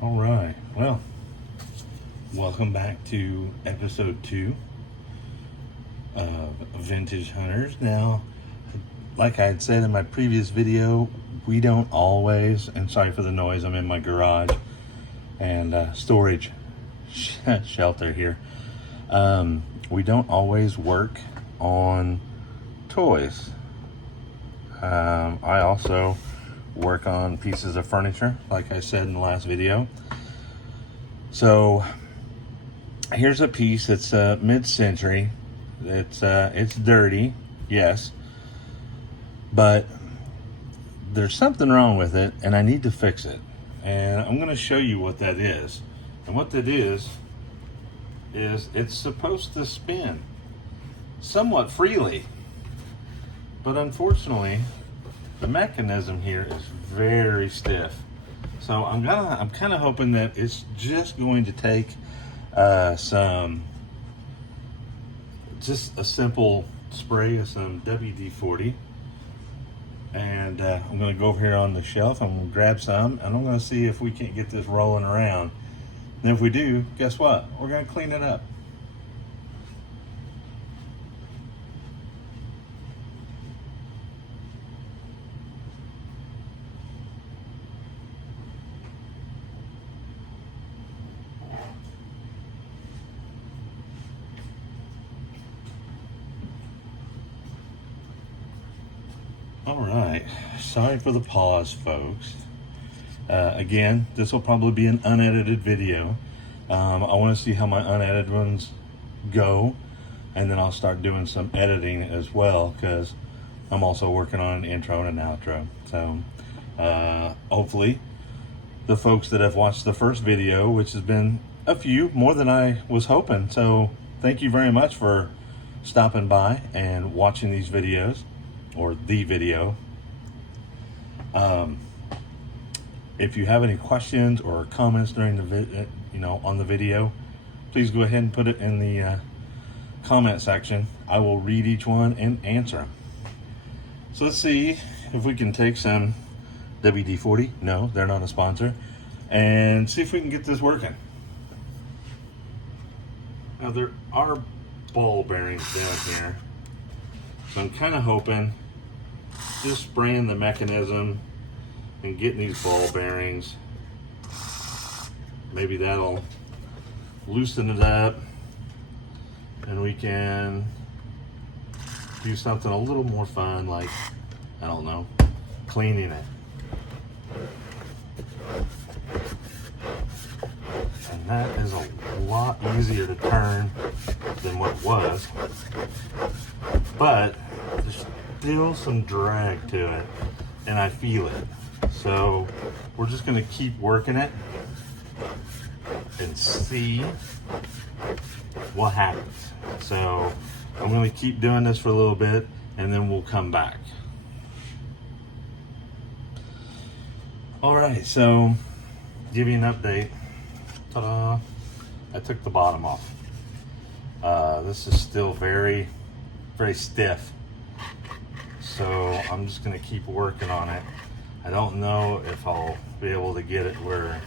All right, well, welcome back to episode 2 of Vintage Hunters. Now, like I had said in my previous video, we don't always, and sorry for the noise, I'm in my garage and storage shelter here. We don't always work on toys. I also work on pieces of furniture, like I said in the last video. So here's a piece. It's mid-century. It's dirty, yes, but there's something wrong with it, and I need to fix it. And I'm going to show you what that is. And what that is it's supposed to spin somewhat freely, but unfortunately the mechanism here is very stiff. So I'm kind of hoping that it's just going to take just a simple spray of some WD-40, and I'm going to go over here on the shelf. I'm going to grab some, and I'm going to see if we can't get this rolling around. And if we do, guess what? We're going to clean it up. All right, sorry for the pause, folks. Again, this will probably be an unedited video. I want to see how my unedited ones go, and then I'll start doing some editing as well, because I'm also working on an intro and an outro. So hopefully the folks that have watched the first video, which has been a few, more than I was hoping, so thank you very much for stopping by and watching these videos, or the video. If you have any questions or comments during the on the video, please go ahead and put it in the comment section. I will read each one and answer them. So let's see if we can take some WD-40. No, they're not a sponsor. And see if we can get this working. Now there are ball bearings down here, so I'm kind of hoping just spraying the mechanism and getting these ball bearings, maybe that'll loosen it up and we can do something a little more fun, like, I don't know, cleaning it. And that is a lot easier to turn than what it was, but there's still some drag to it, and I feel it. So we're just going to keep working it and see what happens. So I'm going to keep doing this for a little bit, and then we'll come back. All right, so give you an update. Ta-da! I took the bottom off. This is still very, very stiff. So I'm just going to keep working on it. I don't know if I'll be able to get it where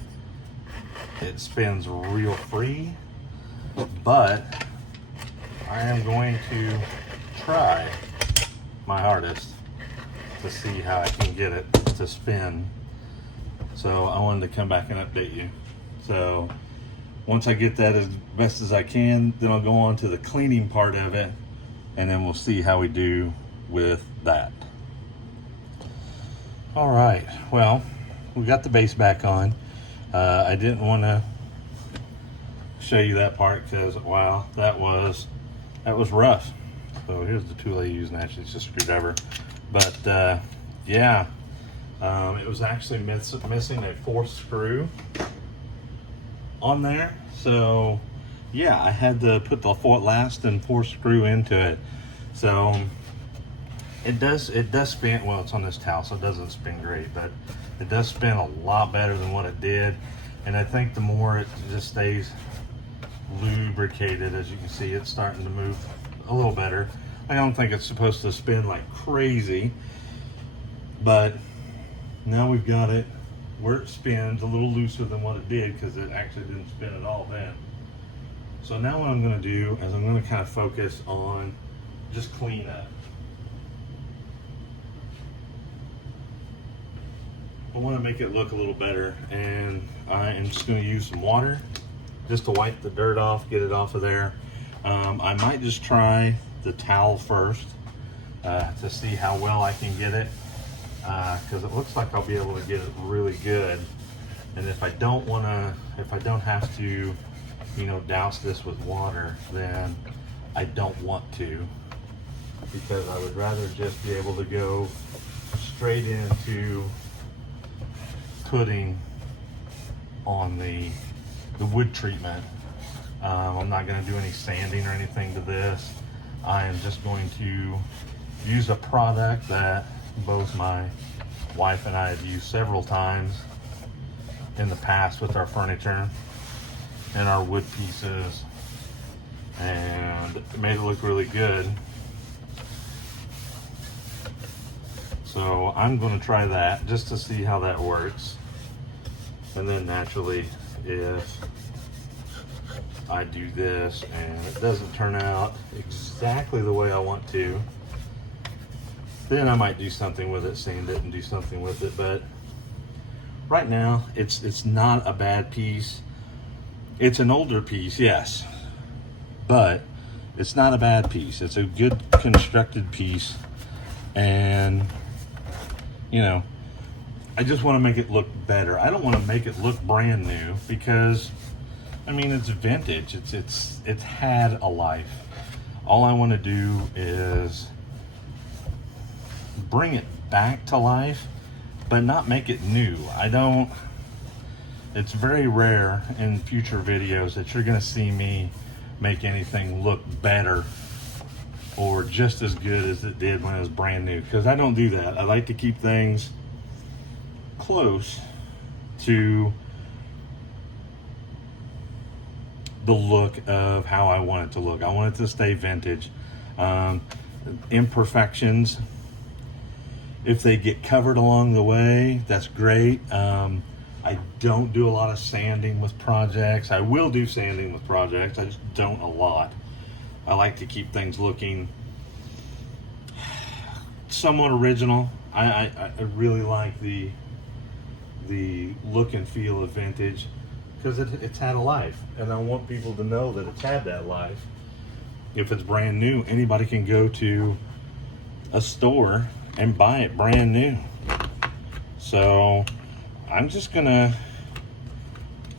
it spins real free, but I am going to try my hardest to see how I can get it to spin. So I wanted to come back and update you. So once I get that as best as I can, then I'll go on to the cleaning part of it, and then we'll see how we do with that. All right, well, we got the base back on. I didn't want to show you that part because, wow, that was rough. So here's the tool I use, and actually it's a screwdriver. But yeah, it was actually missing a 4th screw on there. So yeah, I had to put the last and 4th screw into it. So it does spin. Well, it's on this towel, so it doesn't spin great, but it does spin a lot better than what it did. And I think the more it just stays lubricated, as you can see, it's starting to move a little better. I don't think it's supposed to spin like crazy, but now we've got it where it spins a little looser than what it did, because it actually didn't spin at all then. So now what I'm going to do is I'm going to kind of focus on just clean up. I want to make it look a little better, and I am just going to use some water just to wipe the dirt off, get it off of there. I might just try the towel first to see how well I can get it, because it looks like I'll be able to get it really good. And if I don't have to, you know, douse this with water, then I don't want to, because I would rather just be able to go straight into putting on the wood treatment. I'm not going to do any sanding or anything to this. I am just going to use a product that both my wife and I have used several times in the past with our furniture and our wood pieces, and it made it look really good. So I'm going to try that just to see how that works. And then naturally, if I do this and it doesn't turn out exactly the way I want to, then I might do something with it, sand it and do something with it. But right now, it's not a bad piece. It's an older piece, yes, but it's not a bad piece. It's a good constructed piece, and you know, I just want to make it look better. I don't want to make it look brand new, because I mean, it's vintage. It's had a life. All I want to do is bring it back to life, but not make it new. It's very rare in future videos that you're going to see me make anything look better or just as good as it did when it was brand new, because I don't do that. I like to keep things close to the look of how I want it to look. I want it to stay vintage. Imperfections, if they get covered along the way, that's great. I don't do a lot of sanding with projects. I will do sanding with projects, I just don't a lot. I like to keep things looking somewhat original. I really like the look and feel of vintage, because it's had a life, and I want people to know that it's had that life. If it's brand new, anybody can go to a store and buy it brand new. So I'm just gonna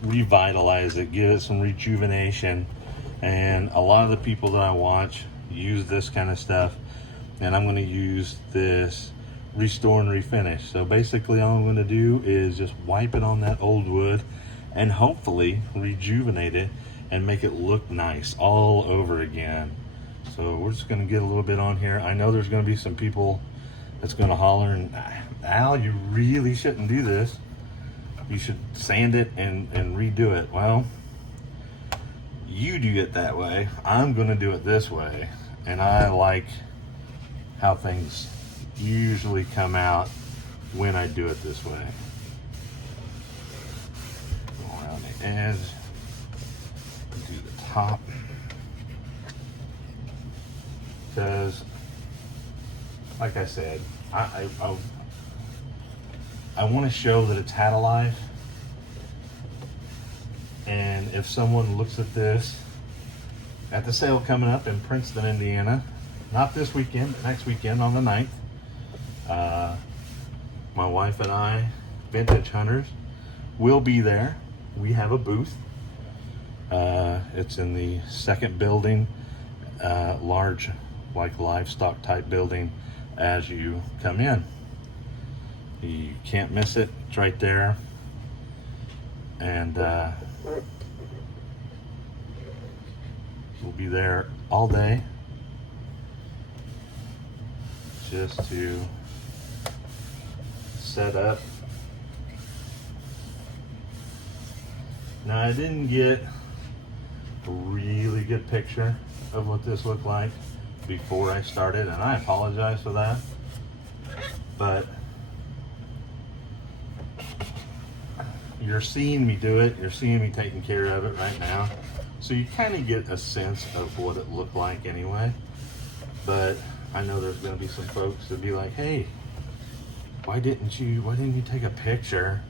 revitalize it, give it some rejuvenation. And a lot of the people that I watch use this kind of stuff, and I'm gonna use this restore and refinish. So basically all I'm gonna do is just wipe it on that old wood and hopefully rejuvenate it and make it look nice all over again. So we're just gonna get a little bit on here. I know there's gonna be some people that's gonna holler, and Al, you really shouldn't do this. You should sand it and redo it. Well, you do it that way. I'm gonna do it this way, and I like how things usually come out when I do it this way. Go around the edge, do the top, because like I said, I want to show that it's had a life. And if someone looks at this at the sale coming up in Princeton, Indiana, not this weekend, but next weekend on the 9th, my wife and I, Vintage Hunters, will be there. We have a booth. It's in the second building, large, like livestock type building as you come in. You can't miss it. It's right there. And we'll be there all day just to set up. Now, I didn't get a really good picture of what this looked like before I started, and I apologize for that. But you're seeing me do it. You're seeing me taking care of it right now. So you kind of get a sense of what it looked like anyway. But I know there's going to be some folks that be like, hey, why didn't you take a picture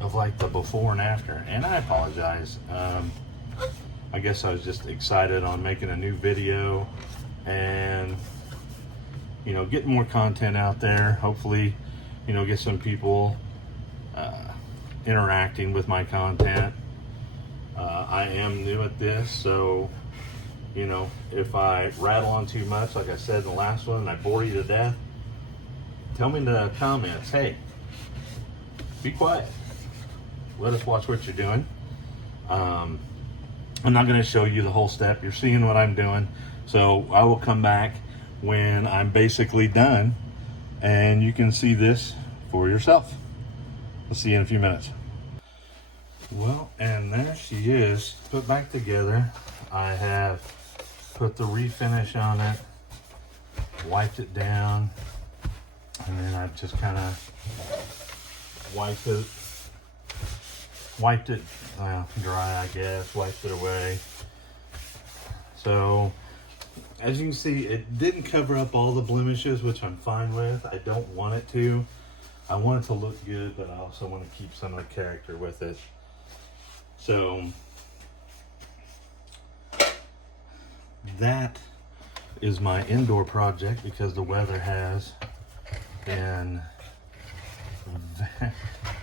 of like the before and after? And I apologize. I guess I was just excited on making a new video and, you know, getting more content out there. Hopefully, you know, get some people interacting with my content. I am new at this, so, you know, if I rattle on too much, like I said in the last one, and I bore you to death, tell me in the comments, hey, be quiet. Let us watch what you're doing. I'm not going to show you the whole step. You're seeing what I'm doing. So I will come back when I'm basically done and you can see this for yourself. We'll see you in a few minutes. Well, and there she is, put back together. I have put the refinish on it, wiped it down, and then I've just kind of wiped it dry, I guess, wiped it away. So as you can see, it didn't cover up all the blemishes, which I'm fine with. I don't want it to. I want it to look good, but I also want to keep some of the character with it. So that is my indoor project because the weather has been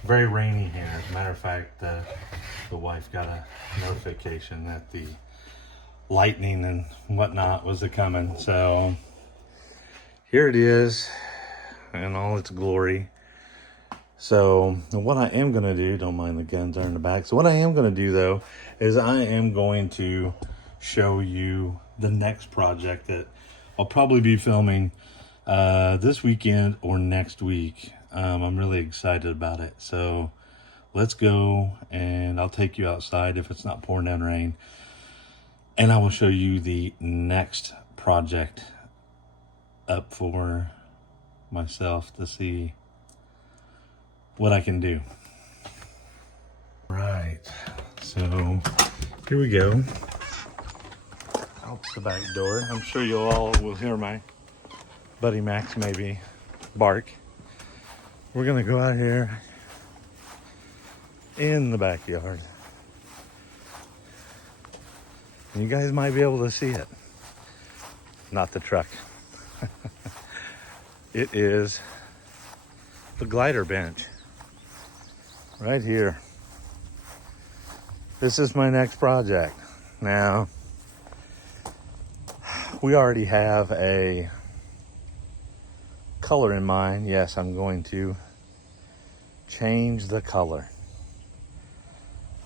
very rainy here. As a matter of fact, the wife got a notification that the lightning and whatnot was coming. So here it is in all its glory. So what I am going to do, don't mind the guns are in the back. So what I am going to do though, is I am going to show you the next project that I'll probably be filming this weekend or next week. I'm really excited about it. So let's go and I'll take you outside if it's not pouring down rain. And I will show you the next project up for myself to see what I can do. Right, so here we go. Out the back door. I'm sure you all will hear my buddy Max maybe bark. We're gonna go out here in the backyard. And you guys might be able to see it. Not the truck. It is the glider bench. Right here. This is my next project. Now, we already have a color in mind. Yes, I'm going to change the color.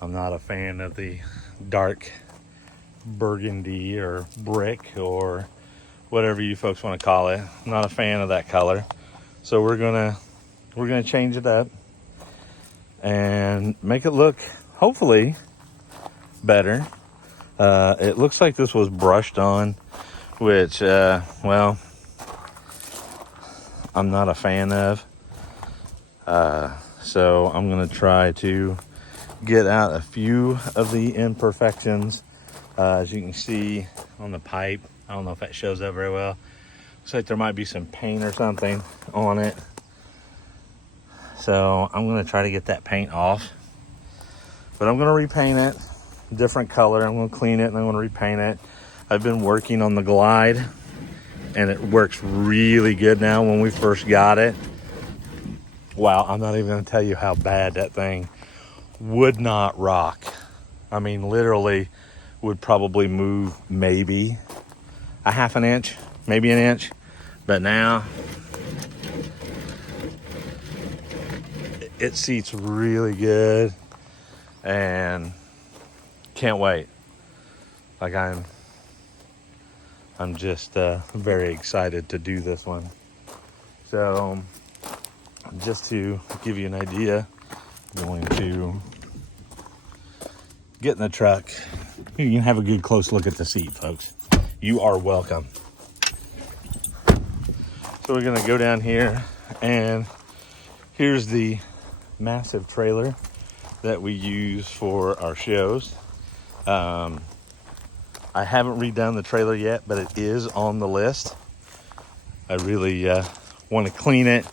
I'm not a fan of the dark burgundy or brick or whatever you folks want to call it. I'm not a fan of that color. So we're gonna change it up and make it look hopefully better. It looks like this was brushed on, which well, I'm not a fan of. So I'm gonna try to get out a few of the imperfections. As you can see on the pipe, I don't know if that shows up very well. Looks like there might be some paint or something on it. So I'm gonna try to get that paint off, but I'm gonna repaint it, different color. I'm gonna clean it and I'm gonna repaint it. I've been working on the glide and it works really good now. When we first got it, wow, I'm not even gonna tell you how bad that thing would not rock. I mean, literally would probably move maybe a half an inch, maybe an inch, but now it seats really good and can't wait. Like I'm just very excited to do this one. So just to give you an idea, I'm going to get in the truck. You can have a good close look at the seat, folks. You are welcome. So we're gonna go down here, and here's the massive trailer that we use for our shows. I haven't redone the trailer yet, but it is on the list. I really want to clean it,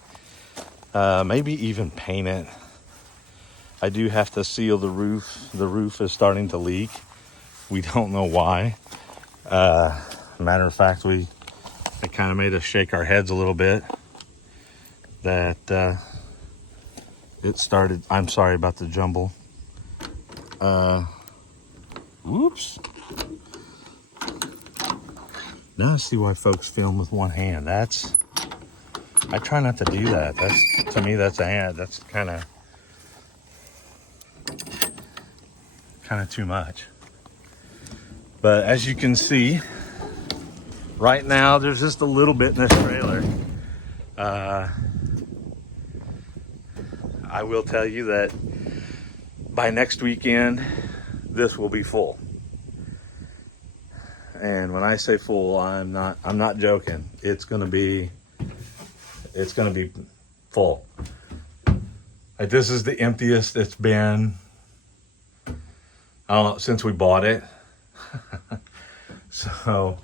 maybe even paint it. I do have to seal the roof. The roof is starting to leak. We don't know why. Matter of fact, it kind of made us shake our heads a little bit that it started. I'm sorry about the jumble. Whoops. Now I see why folks film with one hand. I try not to do that. To me, that's kind of too much. But as you can see, right now there's just a little bit in this trailer. I will tell you that by next weekend, this will be full. And when I say full, I'm not joking. It's gonna be full. Like, this is the emptiest it's been, I don't know, since we bought it. So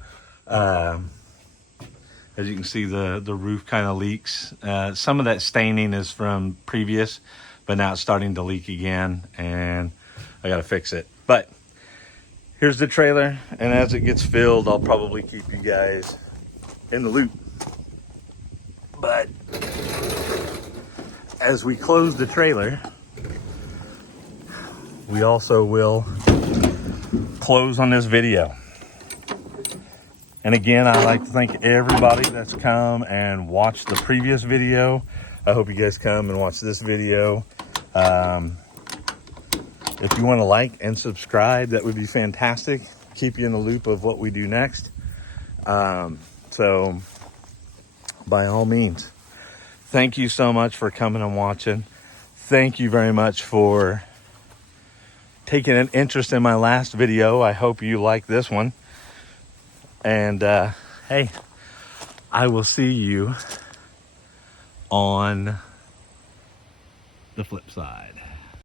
as you can see, the roof kind of leaks. Some of that staining is from previous, but now it's starting to leak again, and I gotta fix it. But here's the trailer, and as it gets filled, I'll probably keep you guys in the loop. But as we close the trailer, we also will close on this video. And again, I'd like to thank everybody that's come and watched the previous video. I hope you guys come and watch this video. If you want to like and subscribe, that would be fantastic. Keep you in the loop of what we do next. So by all means, thank you so much for coming and watching. Thank you very much for taking an interest in my last video. I hope you like this one. And hey, I will see you on the flip side.